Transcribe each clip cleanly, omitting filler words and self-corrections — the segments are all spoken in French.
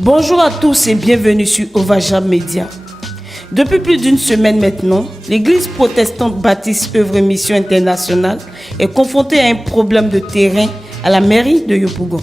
Bonjour à tous et bienvenue sur Ovaja Média. Depuis plus d'une semaine maintenant, l'église protestante baptiste œuvre mission internationale est confrontée à un problème de terrain à la mairie de Yopougon.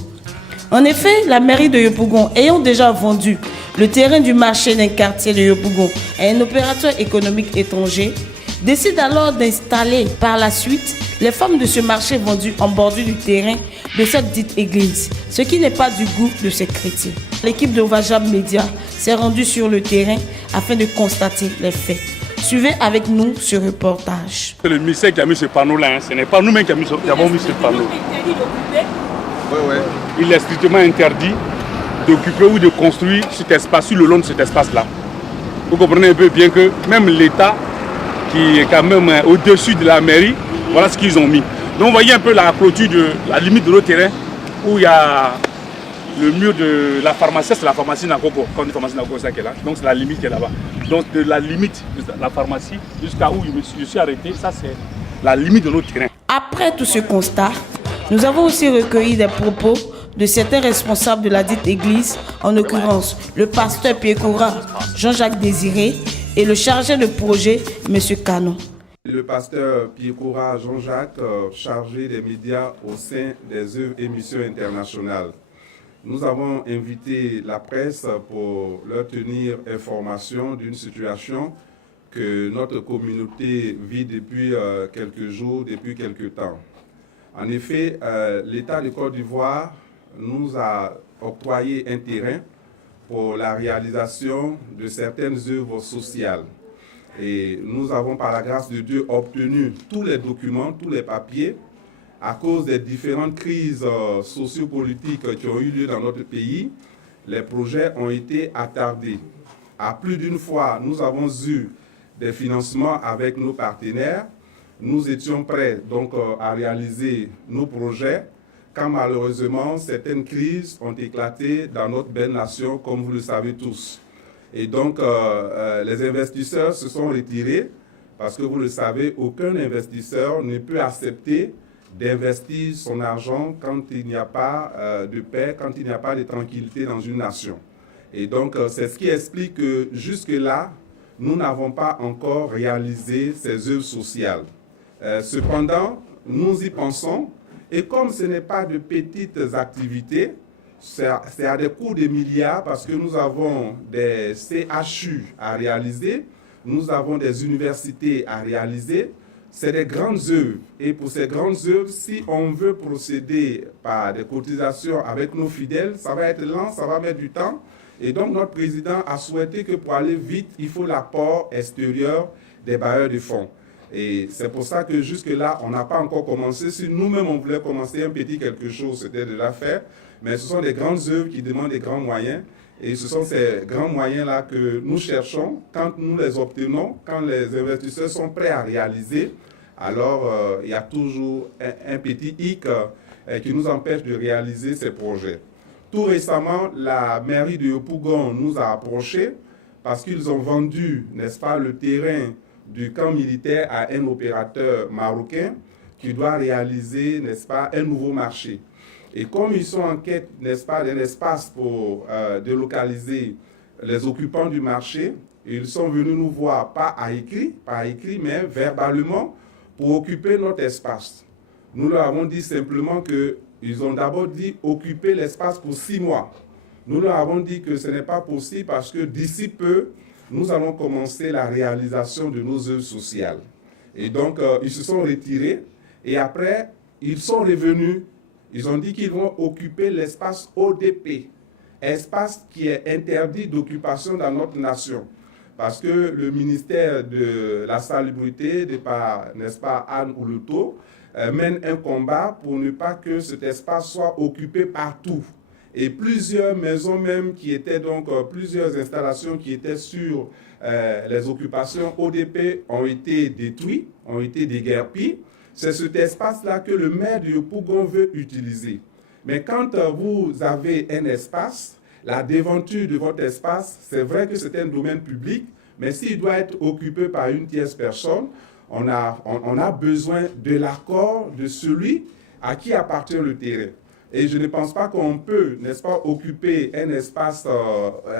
En effet, la mairie de Yopougon ayant déjà vendu le terrain du marché d'un quartier de Yopougon à un opérateur économique étranger, décide alors d'installer par la suite les femmes de ce marché vendu en bordure du terrain de cette dite église, ce qui n'est pas du goût de ces chrétiens. L'équipe de Ovajab Media s'est rendue sur le terrain afin de constater les faits. Suivez avec nous ce reportage. Le ministère qui a mis ce panneau-là, ce n'est pas nous-mêmes qui avons mis ce panneau. Il est strictement interdit d'occuper ou de construire cet espace sur le long de cet espace-là. Vous comprenez un peu bien que même l'État, qui est quand même au-dessus de la mairie, voilà ce qu'ils ont mis. Donc vous voyez un peu la clôture de la limite de notre terrain où il y a le mur de la pharmacie, c'est la pharmacie Nakoko. Quand on dit pharmacie Nakoko, c'est là. Donc c'est la limite qui est là-bas. Donc de la limite de la pharmacie jusqu'à où je suis arrêté, ça c'est la limite de notre terrain. Après tout ce constat, nous avons aussi recueilli des propos de certains responsables de la dite église, en l'occurrence le pasteur Piekora, Jean-Jacques Désiré, et le chargé de projet, M. Canon. Le pasteur Piekora Jean-Jacques, chargé des médias au sein des œuvres et missions internationales. Nous avons invité la presse pour leur tenir information d'une situation que notre communauté vit depuis quelques jours, depuis quelques temps. En effet, l'État de Côte d'Ivoire nous a octroyé un terrain pour la réalisation de certaines œuvres sociales. Et nous avons, par la grâce de Dieu, obtenu tous les documents, tous les papiers. À cause des différentes crises sociopolitiques qui ont eu lieu dans notre pays, les projets ont été attardés. À plus d'une fois, nous avons eu des financements avec nos partenaires. Nous étions prêts donc à réaliser nos projets, quand malheureusement certaines crises ont éclaté dans notre belle nation, comme vous le savez tous. Et donc les investisseurs se sont retirés, parce que vous le savez, aucun investisseur ne peut accepter d'investir son argent quand il n'y a pas de paix, quand il n'y a pas de tranquillité dans une nation. Et donc c'est ce qui explique que jusque-là, nous n'avons pas encore réalisé ces œuvres sociales. Cependant, nous y pensons, et comme ce n'est pas de petites activités, c'est à des coûts de milliards, parce que nous avons des CHU à réaliser, nous avons des universités à réaliser, c'est des grandes œuvres. Et pour ces grandes œuvres, si on veut procéder par des cotisations avec nos fidèles, ça va être lent, ça va mettre du temps. Et donc notre président a souhaité que pour aller vite, il faut l'apport extérieur des bailleurs de fonds. Et c'est pour ça que jusque-là, on n'a pas encore commencé. Si nous-mêmes, on voulait commencer un petit quelque chose, c'était de la faire. Mais ce sont des grandes œuvres qui demandent des grands moyens. Et ce sont ces grands moyens-là que nous cherchons. Quand nous les obtenons, quand les investisseurs sont prêts à réaliser, alors il y a toujours un petit hic qui nous empêche de réaliser ces projets. Tout récemment, la mairie de Yopougon nous a approchés parce qu'ils ont vendu, n'est-ce pas, le terrain du camp militaire à un opérateur marocain qui doit réaliser, n'est-ce pas, un nouveau marché. Et comme ils sont en quête, n'est-ce pas, d'un espace pour délocaliser les occupants du marché, ils sont venus nous voir, pas à écrit, mais verbalement, pour occuper notre espace. Nous leur avons dit simplement qu'ils ont d'abord dit occuper l'espace pour 6 mois. Nous leur avons dit que ce n'est pas possible parce que d'ici peu, nous allons commencer la réalisation de nos œuvres sociales. Et donc, ils se sont retirés et après, ils sont revenus. Ils ont dit qu'ils vont occuper l'espace ODP, espace qui est interdit d'occupation dans notre nation. Parce que le ministère de la Salubrité, n'est-ce pas, Anne Oulouto, mène un combat pour ne pas que cet espace soit occupé partout. Et plusieurs maisons même qui étaient donc, plusieurs installations qui étaient sur les occupations ODP ont été détruites, ont été déguerpies. C'est cet espace-là que le maire de Yopougon veut utiliser. Mais quand vous avez un espace, la devanture de votre espace, c'est vrai que c'est un domaine public, mais s'il doit être occupé par une tierce personne, on a besoin de l'accord de celui à qui appartient le terrain. Et je ne pense pas qu'on peut, n'est-ce pas, occuper un espace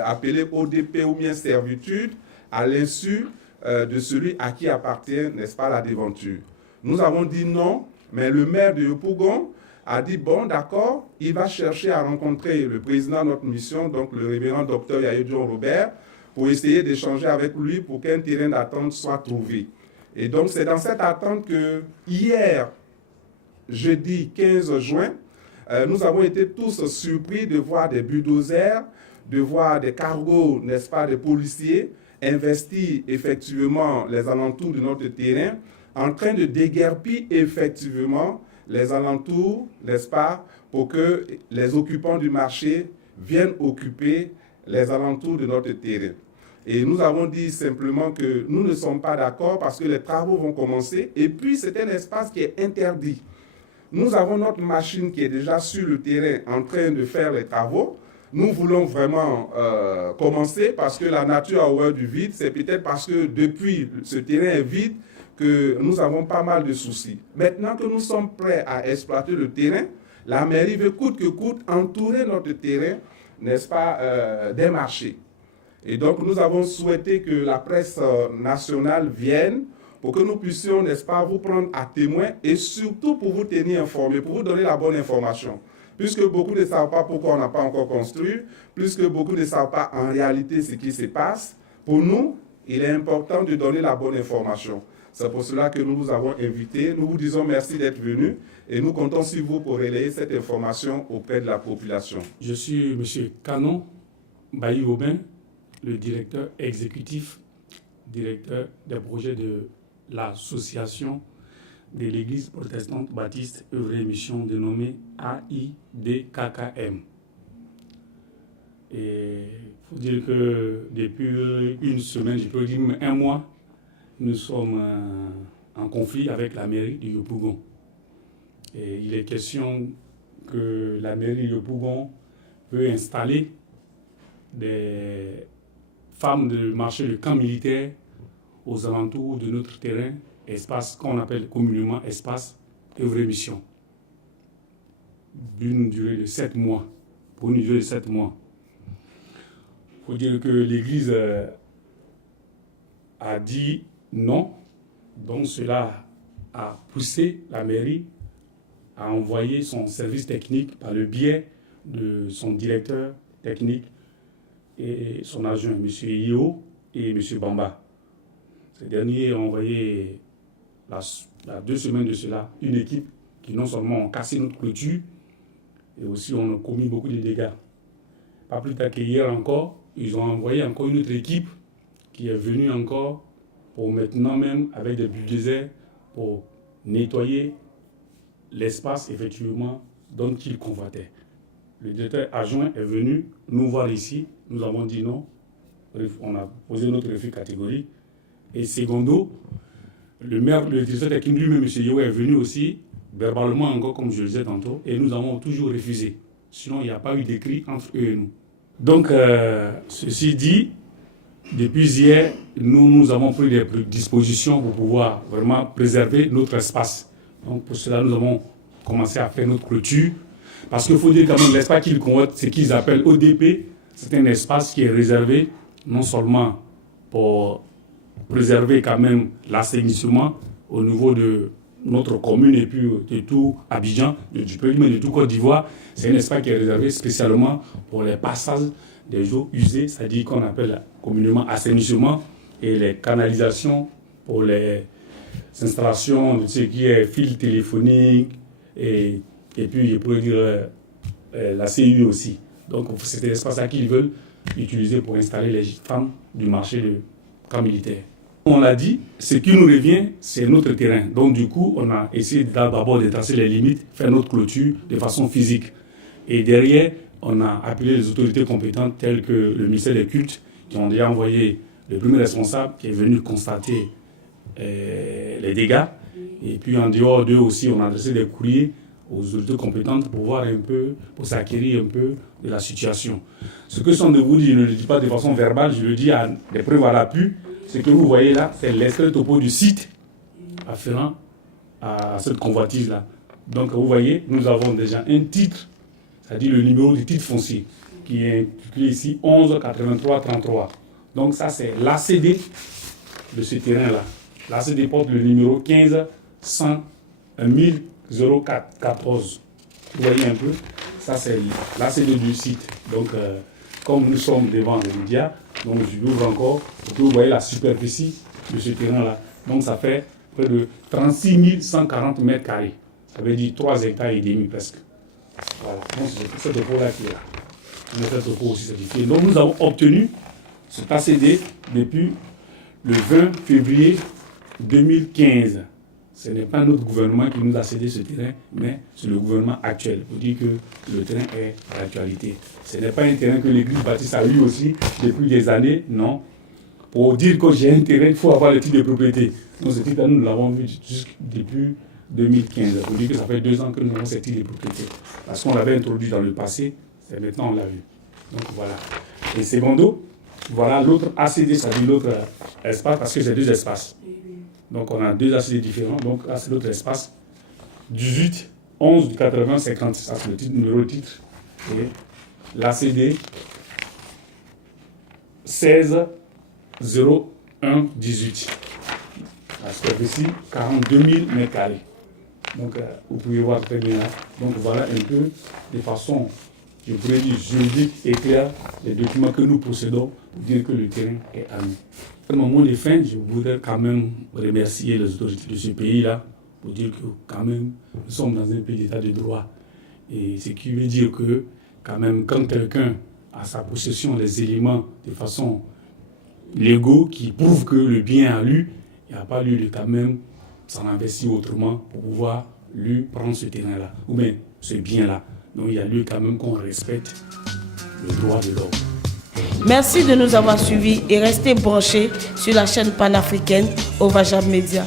appelé ODP ou bien servitude à l'insu de celui à qui appartient, n'est-ce pas, la déventure. Nous avons dit non, mais le maire de Yopougon a dit bon, d'accord, il va chercher à rencontrer le président de notre mission, donc le révérend docteur Yahya John Robert, pour essayer d'échanger avec lui pour qu'un terrain d'attente soit trouvé. Et donc, c'est dans cette attente que hier, jeudi 15 juin, nous avons été tous surpris de voir des bulldozers, de voir des cargos, n'est-ce pas, des policiers investir effectivement les alentours de notre terrain, en train de déguerpir effectivement les alentours, n'est-ce pas, pour que les occupants du marché viennent occuper les alentours de notre terrain. Et nous avons dit simplement que nous ne sommes pas d'accord parce que les travaux vont commencer et puis c'est un espace qui est interdit. Nous avons notre machine qui est déjà sur le terrain en train de faire les travaux. Nous voulons vraiment commencer parce que la nature a horreur du vide. C'est peut-être parce que depuis ce terrain est vide que nous avons pas mal de soucis. Maintenant que nous sommes prêts à exploiter le terrain, la mairie veut coûte que coûte entourer notre terrain, n'est-ce pas, des marchés. Et donc nous avons souhaité que la presse nationale vienne pour que nous puissions, n'est-ce pas, vous prendre à témoin et surtout pour vous tenir informés, pour vous donner la bonne information. Puisque beaucoup ne savent pas pourquoi on n'a pas encore construit, puisque beaucoup ne savent pas en réalité ce qui se passe, pour nous, il est important de donner la bonne information. C'est pour cela que nous vous avons invités. Nous vous disons merci d'être venus et nous comptons sur vous pour relayer cette information auprès de la population. Je suis M. Canon Bailly-Aubin, le directeur exécutif, directeur des projets de l'association de l'Église protestante baptiste œuvre et mission dénommée AIDKKM. Et il faut dire que depuis une semaine, je peux dire même un mois, nous sommes en conflit avec la mairie de Yopougon. Et il est question que la mairie de Yopougon veut installer des femmes de marché de camp militaire aux alentours de notre terrain, espace qu'on appelle communément espace œuvre et mission. D'une durée de 7 mois. Pour une durée de 7 mois. Il faut dire que l'Église a dit non. Donc cela a poussé la mairie à envoyer son service technique par le biais de son directeur technique et son adjoint, M. Io et M. Bamba. Ces derniers ont envoyé, la 2 semaines de cela, une équipe qui non seulement ont cassé notre clôture, et aussi ont commis beaucoup de dégâts. Pas plus tard qu'hier encore, ils ont envoyé encore une autre équipe qui est venue encore pour maintenant même, avec des bulldozers, pour nettoyer l'espace effectivement dont ils convoitaient. Le directeur adjoint est venu nous voir ici. Nous avons dit non. On a posé notre refus catégorique. Et secondo, le directeur technique lui-même, M. Yewe, est venu aussi, verbalement encore, comme je le disais tantôt, et nous avons toujours refusé. Sinon, il n'y a pas eu d'écrit entre eux et nous. Donc, ceci dit, depuis hier, nous avons pris des dispositions pour pouvoir vraiment préserver notre espace. Donc, pour cela, nous avons commencé à faire notre clôture. Parce qu'il faut dire quand même, l'espace qu'ils convoitent, ce qu'ils appellent ODP, c'est un espace qui est réservé non seulement pour préserver quand même l'assainissement au niveau de notre commune et puis de tout Abidjan, du pays, mais de tout Côte d'Ivoire. C'est un espace qui est réservé spécialement pour les passages des eaux usées, c'est-à-dire qu'on appelle communément assainissement, et les canalisations pour les installations de ce qui est fil téléphonique et puis je pourrais dire la CU aussi. Donc c'est un espace qu'ils veulent utiliser pour installer les femmes du marché de camp militaire. On l'a dit, ce qui nous revient, c'est notre terrain. Donc du coup, on a essayé d'abord de tracer les limites, faire notre clôture de façon physique. Et derrière, on a appelé les autorités compétentes telles que le ministère des Cultes, qui ont déjà envoyé le premier responsable qui est venu constater les dégâts. Et puis en dehors d'eux aussi, on a adressé des courriers aux autorités compétentes pour voir un peu, pour s'acquérir un peu de la situation. Ce que je suis en train de vous dire, je ne le dis pas de façon verbale, je le dis à des preuves à l'appui. Ce que vous voyez là, c'est l'extrait topo du site afférent à cette convoitise-là. Donc vous voyez, nous avons déjà un titre c'est-à-dire le numéro du titre foncier, qui est intitulé ici 11 83 33. Donc ça, c'est l'ACD de ce terrain-là. L'ACD porte le numéro 15 100 1014. Vous voyez un peu, ça c'est l'ACD du site. Donc, comme nous sommes devant les médias, donc je l'ouvre encore pour que vous voyez la superficie de ce terrain-là. Donc ça fait près de 36 140 mètres carrés. Ça veut dire 3 hectares et demi presque. Voilà, donc c'est ce dépôt-là qui est là. Notre dépôt aussi certifié. Donc nous avons obtenu cet ACD depuis le 20 février 2015. Ce n'est pas notre gouvernement qui nous a cédé ce terrain, mais c'est le gouvernement actuel, pour dire que le terrain est d'actualité. Ce n'est pas un terrain que l'église baptiste a eu aussi depuis des années, non. Pour dire que j'ai un terrain, il faut avoir le titre de propriété. Donc ce titre, nous l'avons vu depuis 2015. Pour dire que ça fait 2 ans que nous avons ce titre de propriété. Parce qu'on l'avait introduit dans le passé, c'est maintenant on l'a vu. Donc voilà. Et secondo, voilà l'autre ACD, ça dit l'autre espace, parce que c'est 2 espaces. Donc on a 2 ACD différents, donc là c'est l'autre espace. 18, 11 du 80, 50, ça c'est le titre, numéro de titre. Et l'ACD 16, 01, 18. La superficie, 42 000 mètres carrés. Donc vous pouvez voir très bien là. Donc voilà un peu de façon, je pourrais dire juridique et claire, les documents que nous possédons pour dire que le terrain est à nous. Au moment de fin, je voudrais quand même remercier les autorités de ce pays-là pour dire que quand même, nous sommes dans un pays d'état de droit. Et ce qui veut dire que quand même, quand quelqu'un a sa possession les éléments de façon légaux qui prouvent que le bien est à lui, il n'y a pas lieu de quand même s'en investir autrement pour pouvoir lui prendre ce terrain-là, ou bien ce bien-là. Donc il y a lieu quand même qu'on respecte le droit de l'homme. Merci de nous avoir suivis et restez branchés sur la chaîne panafricaine Ovajab Media.